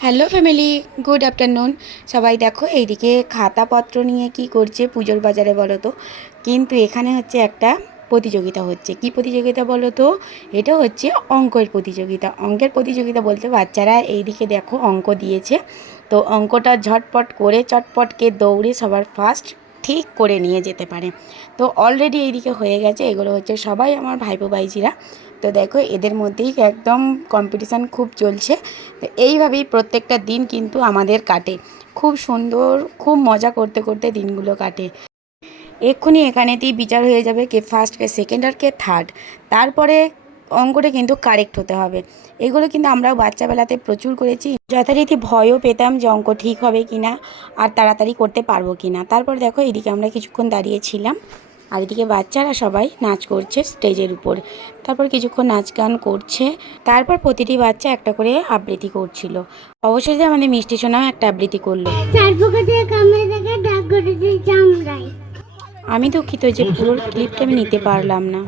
Hello family, good afternoon. সবাই দেখো এইদিকে খাতাপত্র নিয়ে কি করছে পুজোর বাজারে বলো তো। কিন্তু এখানে হচ্ছে একটা প্রতিযোগিতা হচ্ছে। কি প্রতিযোগিতা বলো তো? এটা হচ্ছে অঙ্কের প্রতিযোগিতা। অঙ্কের প্রতিযোগিতা বলতে বাচ্চারা এইদিকে দেখো অঙ্ক দিয়েছে। তো অঙ্কটা ঝটপট করে চটপটকে দৌড়ে সবার ফার্স্ট ঠিক করে নিয়ে যেতে পারে। তো অলরেডি এইদিকে হয়ে গেছে। এগুলো হচ্ছে সবাই আমার ভাইপো ভাইজিরা। তো দেখো এদের মধ্যেই একদম কম্পিটিশান খুব চলছে। তো এইভাবেই প্রত্যেকটা দিন কিন্তু আমাদের কাটে, খুব সুন্দর, খুব মজা করতে করতে দিনগুলো কাটে। এক্ষুনি এখানেতেই বিচার হয়ে যাবে কে ফার্স্ট, কে সেকেন্ড আর কে থার্ড। তারপরে অঙ্কটা কিন্তু কারেক্ট হতে হবে। এগুলো কিন্তু আমরাও বাচ্চাবেলাতে প্রচুর করেছি। যথারীতি ভয়ও পেতাম যে অঙ্ক ঠিক হবে কি না, আর তাড়াতাড়ি করতে পারবো কি না। তারপর দেখো এদিকে আমরা কিছুক্ষণ দাঁড়িয়েছিলাম, আর এদিকে বাচ্চারা সবাই নাচ করছে স্টেজের উপর। তারপর কিছুক্ষণ নাচ গান করছে। তারপর প্রতিটি বাচ্চা একটা করে আবৃত্তি করছিল। অবশেষে আমাদের মিষ্টি সোনাও একটা আবৃত্তি করলো। আমি দুঃখিত যে পুরো ক্লিপটা আমি নিতে পারলাম না।